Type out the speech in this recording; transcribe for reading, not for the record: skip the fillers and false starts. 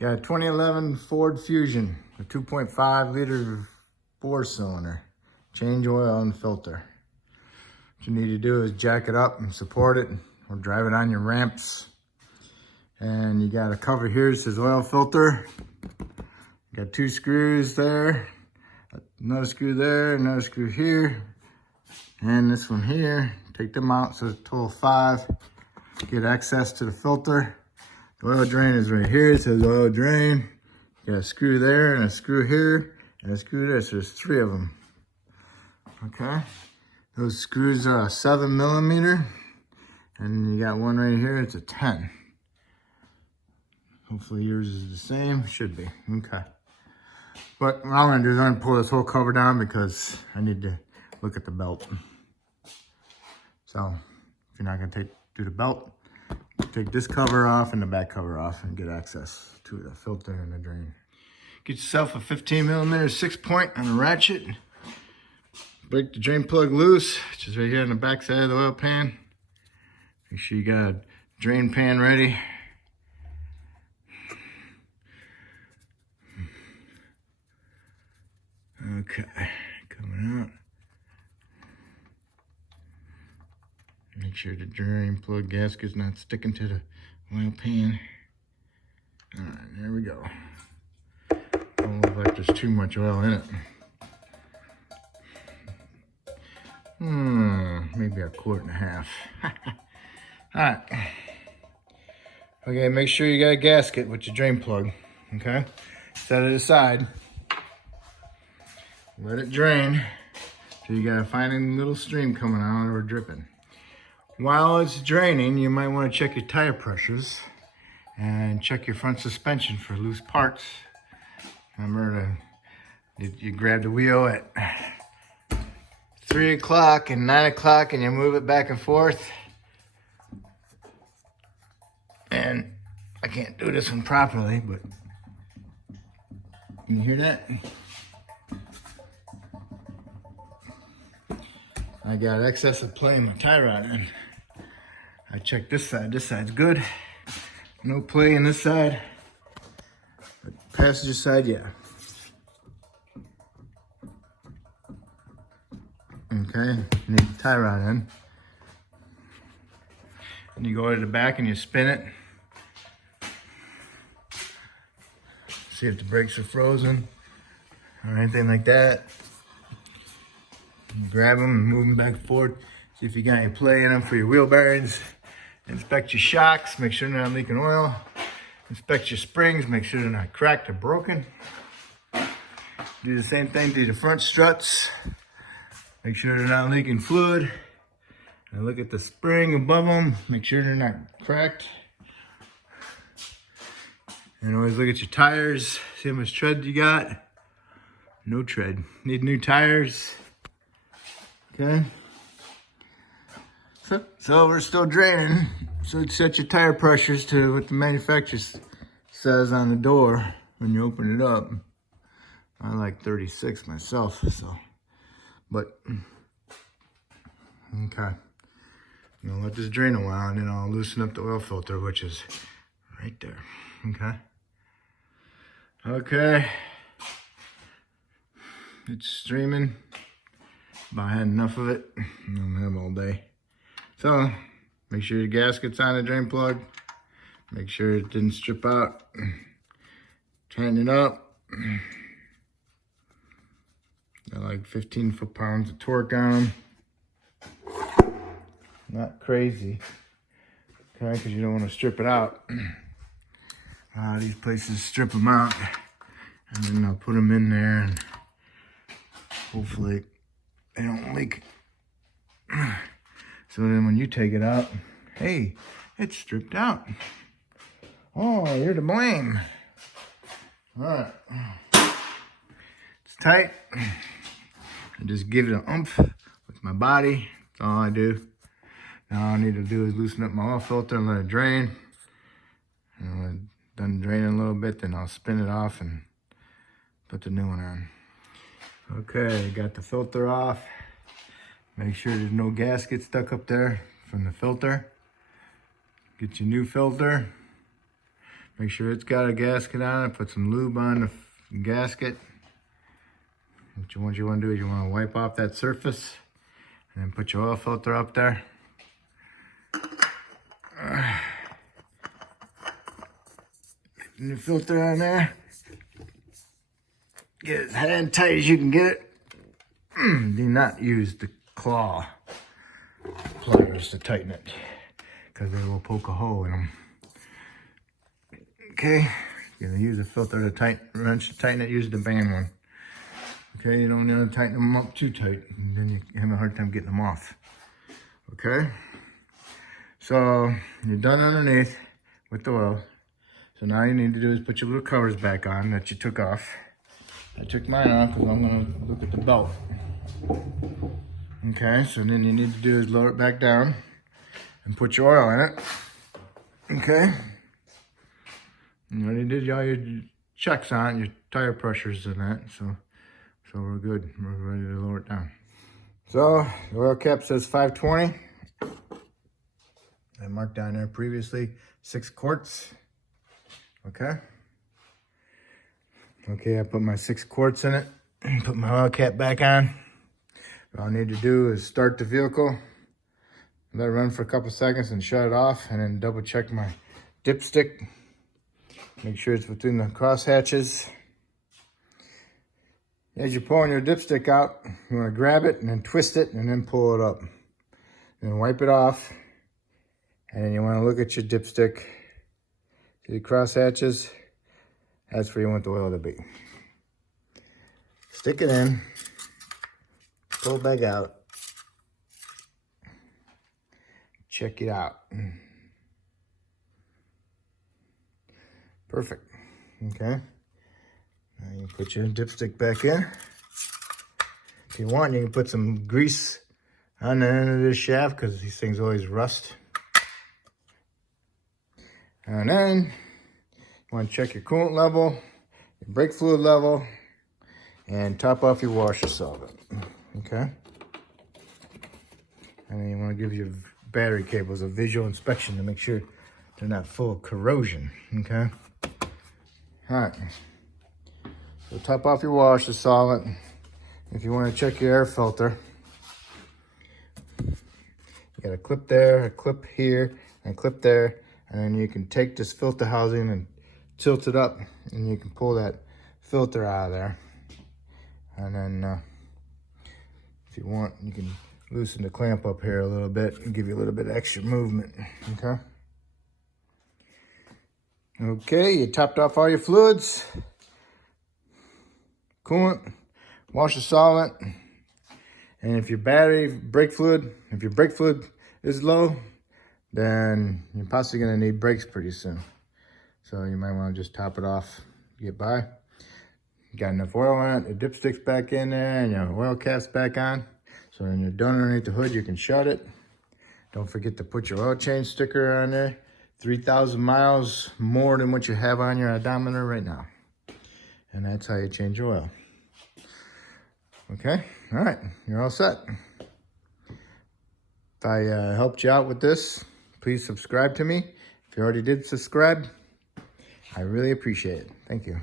Got a 2011 Ford Fusion, a 2.5 liter 4-cylinder. Change oil and filter. What you need to do is jack it up and support it or drive it on your ramps. And you got a cover here that says oil filter. You got 2 screws there, another screw there, another screw here, and this one here. Take them out, so it's a total of 5. Get access to the filter. The oil drain is right here. It says oil drain. You got a screw there and a screw here and a screw there. So there's 3 of them. Okay. Those screws are a 7mm, and you got one right here. It's a 10. Hopefully yours is the same. Should be. Okay. But what I'm gonna do is I'm gonna pull this whole cover down because I need to look at the belt. So if you're not gonna do the belt, take this cover off and the back cover off and get access to the filter and the drain. Get yourself a 15mm 6-point on a ratchet. Break the drain plug loose, which is right here on the back side of the oil pan. Make sure you got a drain pan ready. Okay, coming out. Make sure the drain plug gasket's not sticking to the oil pan. All right, there we go. Don't look like there's too much oil in it. Maybe a 1.5 quarts. All right. Okay, make sure you got a gasket with your drain plug. Okay, set it aside. Let it drain till you got a fine little stream coming out or dripping. While it's draining, you might want to check your tire pressures and check your front suspension for loose parts. Remember you grab the wheel at 3 o'clock and 9 o'clock and you move it back and forth. And I can't do this one properly, but can you hear that? I got excess of play in my tie rod in. I checked this side's good. No play in this side. But passenger side, yeah. Okay, need the tie rod in. And you go to the back and you spin it. See if the brakes are frozen or anything like that. Grab them and move them back and forth. See if you got any play in them for your wheel bearings. Inspect your shocks, make sure they're not leaking oil. Inspect your springs, make sure they're not cracked or broken. Do the same thing to the front struts. Make sure they're not leaking fluid. And look at the spring above them, make sure they're not cracked. And always look at your tires, see how much tread you got. No tread. Need new tires. Okay, so we're still draining. So set your tire pressures to what the manufacturer says on the door when you open it up. I like 36 myself, so, but, okay. I'm gonna let this drain a while and then I'll loosen up the oil filter, which is right there, okay? Okay, it's streaming. I had enough of it. I don't have all day. So, make sure your gasket's on the drain plug. Make sure it didn't strip out. Tighten it up. Got like 15 foot-pounds of torque on them. Not crazy. Okay, because you don't want to strip it out. These places strip them out. And then I'll put them in there and hopefully they don't leak. So then when you take it out, hey, it's stripped out. Oh, you're to blame. All right. It's tight. I just give it an oomph with my body. That's all I do. Now all I need to do is loosen up my oil filter and let it drain. And when it's done draining a little bit, then I'll spin it off and put the new one on. Okay, got the filter off. Make sure there's no gasket stuck up there from the filter. Get your new filter. Make sure it's got a gasket on it. Put some lube on the gasket. What you want to do is you want to wipe off that surface and then put your oil filter up there. Getting the filter on there. Get as high and tight as you can get it. Do not use the claw pliers to tighten it, because they will poke a hole in them. Okay, you're gonna use a filter to tighten, wrench to tighten it. Use the band one. Okay, you don't need to tighten them up too tight, and then you have a hard time getting them off. Okay, so you're done underneath with the oil. So now you need to do is put your little covers back on that you took off. I took mine off because I'm gonna look at the belt. Okay, so then you need to do is lower it back down and put your oil in it. Okay. You already did all your checks on it, your tire pressures and that, so we're good. We're ready to lower it down. So the oil cap says 520. I marked down there previously 6 quarts. Okay. Okay, I put my 6 quarts in it and put my oil cap back on. What I need to do is start the vehicle, let it run for a couple seconds and shut it off, and then double check my dipstick. Make sure it's within the cross hatches. As you're pulling your dipstick out, you want to grab it and then twist it and then pull it up. And wipe it off. And then you want to look at your dipstick. See the cross hatches? That's where you want the oil to be. Stick it in. Pull it back out. Check it out. Perfect. Okay. Now you put your dipstick back in. If you want, you can put some grease on the end of this shaft because these things always rust. And then you want to check your coolant level, your brake fluid level, and top off your washer solvent. Okay. And then you want to give your battery cables a visual inspection to make sure they're not full of corrosion. Okay. All right. So top off your washer solvent. If you want to check your air filter, you got a clip there, a clip here, and a clip there, and then you can take this filter housing and tilt it up, and you can pull that filter out of there. And then if you want, you can loosen the clamp up here a little bit and give you a little bit of extra movement. Okay. Okay, you topped off all your fluids, coolant, washer solvent, and if your brake fluid is low, then you're possibly gonna need brakes pretty soon. So you might wanna just top it off, get by. You got enough oil on it, your dipstick's back in there, and your oil cap's back on. So when you're done underneath the hood, you can shut it. Don't forget to put your oil change sticker on there. 3,000 miles more than what you have on your odometer right now. And that's how you change your oil. Okay, all right, you're all set. If I helped you out with this, please subscribe to me. If you already did subscribe, I really appreciate it. Thank you.